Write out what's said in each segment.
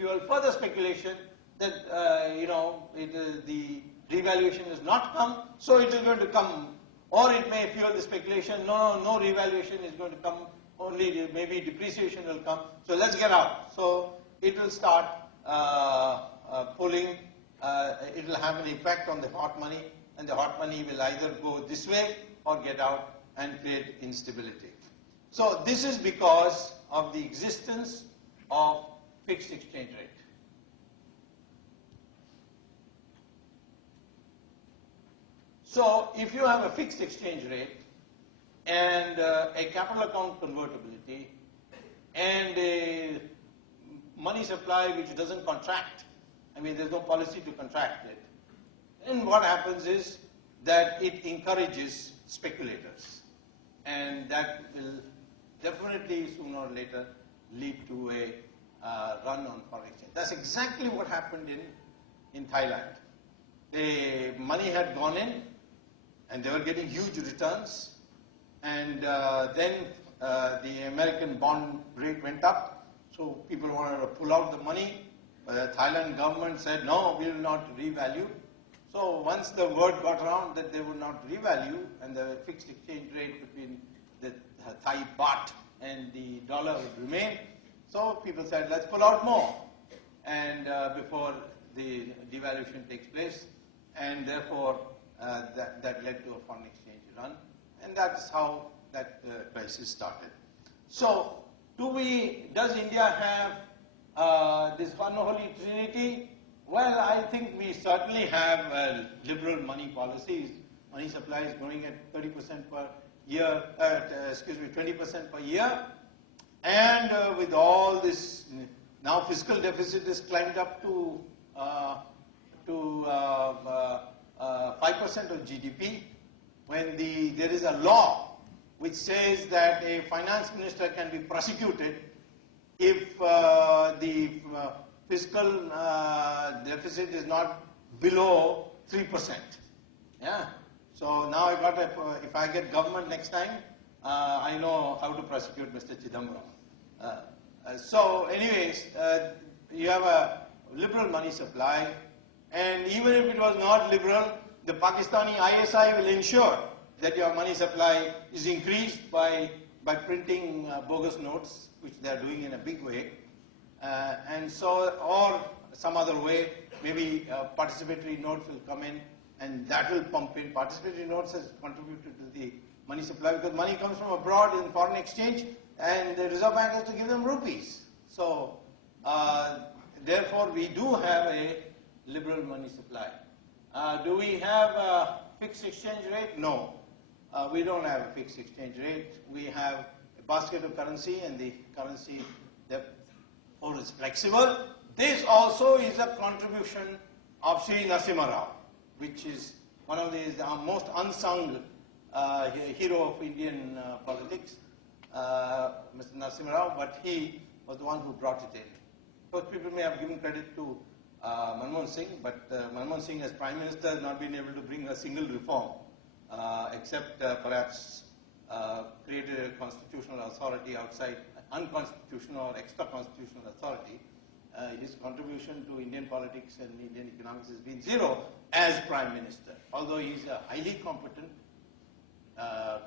fuel further speculation that the revaluation has not come, so it is going to come, or it may fuel the speculation, no revaluation is going to come, only maybe depreciation will come, so let's get out. So it will start pulling, it will have an effect on the hot money, and the hot money will either go this way or get out and create instability. So this is because of the existence of fixed exchange rate. So if you have a fixed exchange rate and a capital account convertibility and a money supply which doesn't contract, I mean there's no policy to contract it, then what happens is that it encourages speculators, and that will definitely sooner or later lead to a run on foreign exchange. That's exactly what happened in Thailand. The money had gone in and they were getting huge returns, and then the American bond rate went up, so people wanted to pull out the money. The Thailand government said, no, we will not revalue. So once the word got around that they would not revalue, and the fixed exchange rate between the Thai baht and the dollar would remain, so people said, let's pull out more, and before the devaluation takes place, and therefore that led to a foreign exchange run, and that's how that crisis started. So does India have this unholy trinity? Well, I think we certainly have liberal money policies. Money supply is growing at 30% per year, 20% per year. And with all this, now fiscal deficit is climbed up to 5% of GDP, when there is a law which says that a finance minister can be prosecuted if the fiscal deficit is not below 3%. Yeah. So now if I get government next time, I know how to prosecute Mr. Chidambaram. So anyways, you have a liberal money supply, and even if it was not liberal, the Pakistani ISI will ensure that your money supply is increased by printing bogus notes, which they are doing in a big way. And so, or some other way, maybe participatory notes will come in, and that will pump in. Participatory notes has contributed to the money supply because money comes from abroad in foreign exchange, and the Reserve Bank has to give them rupees. So, therefore, we do have a liberal money supply. Do we have a fixed exchange rate? No. We don't have a fixed exchange rate. We have a basket of currency, and the currency therefore is flexible. This also is a contribution of Sri Narasimha Rao, which is one of the most unsung hero of Indian politics, Mr. Narasimha Rao, but he was the one who brought it in. Of course, people may have given credit to Manmohan Singh, but Manmohan Singh as Prime Minister has not been able to bring a single reform, except perhaps created a constitutional authority outside, unconstitutional or extra-constitutional authority. His contribution to Indian politics and Indian economics has been zero as Prime Minister, although he is a highly competent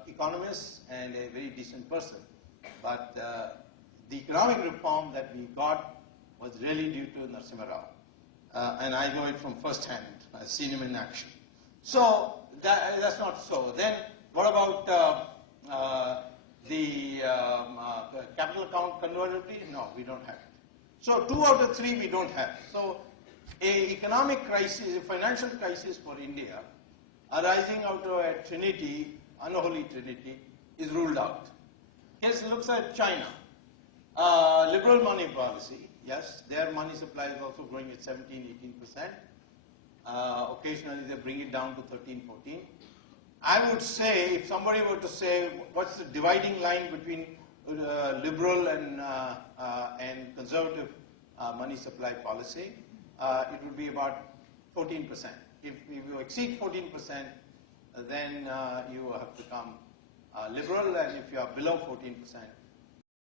economist and a very decent person. But the economic reform that we got was really due to Narasimha Rao. And I know it from first hand. I've seen him in action. So that's not so. Then what about the capital account convertibility? No, we don't have it. So 2 out of 3 we don't have. So a economic crisis, a financial crisis for India arising out of a trinity, unholy trinity, is ruled out. Case looks at China. Liberal money policy, yes, their money supply is also growing at 17-18%. Occasionally they bring it down to 13-14. I would say, if somebody were to say, what's the dividing line between liberal and conservative money supply policy, it would be about 14%. If you exceed 14%, then you have become liberal, and if you are below 14%,